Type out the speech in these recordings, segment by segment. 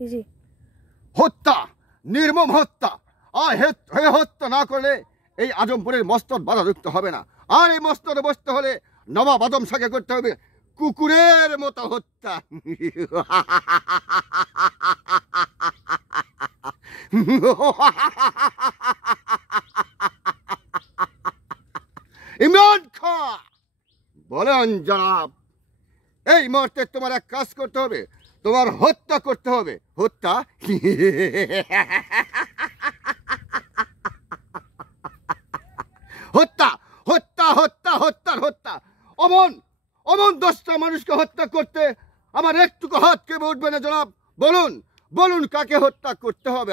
জি। হত্যা, নির্মম হত্যা। আর হত্যা না করলে এই আজমপুরের মস্তদ বাধাযুক্ত হবে না। আর এই মস্তদে বসতে হলে নবাব আদম শাহকে করতে হবে কুকুরের মতো হত্যা। ইমরান খান বলেন জনাব, এই মুহূর্তে তোমার এক কাজ করতে হবে, তোমার হত্যা করতে হবে। হত্যা? হত্যা হত্যা হত্যা হত্যার হত্যা। অমন অমন 10টা মানুষকে হত্যা করতে আমার একটুকু হাত কেঁপে উঠবে না জনাব। বলুন বলুন কাকে হত্যা করতে হবে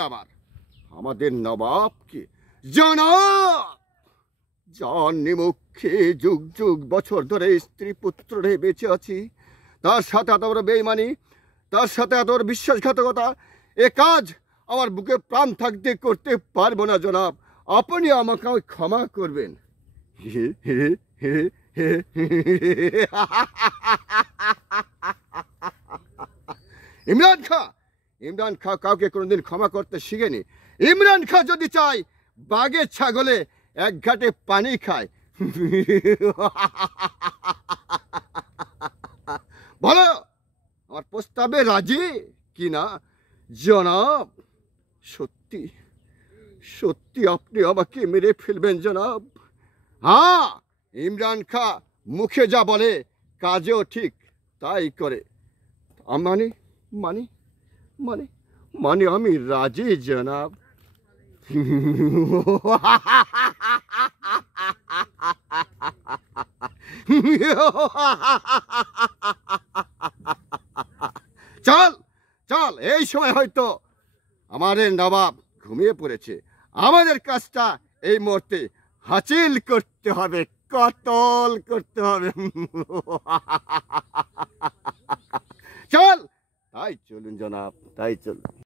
আমাদের নবাবকে। জনাব, যার নিমুখে যুগ যুগ বছর ধরে স্ত্রী পুত্র রে বেঁচে আছি, তার সাথে এত বড় বেইমানি, তার সাথে এত বড় বিশ্বাসঘাতকতা, এ কাজ আমার বুকে প্রাণ থাকতে করতে পারবো না জনাব। আপনি আমাকে ক্ষমা করবেন। ইমরান খাঁ, ইমরান খাঁ কাউকে কোনোদিন ক্ষমা করতে শিখেনি। ইমরান খাঁ যদি চায় বাঘে ছাগলে এক ঘাটে পানি খায়। বলো আমার প্রস্তাবে রাজি কি না জনাব? সত্যি সত্যি আপনি আমাকে মেরে ফেলবেন জনাব? হ্যাঁ, ইমরান খাঁ মুখে যা বলে কাজেও ঠিক তাই করে। মানে মানে মানে মানে আমি রাজি জনাব। চল চল, এই সময় হয়তো আমাদের নবাব ঘুমিয়ে পড়েছে। আমাদের কাজটা এই মুহূর্তে হাসিল করতে হবে, কতল করতে হবে। চল, তাই চলুন জনাব, তাই চলুন।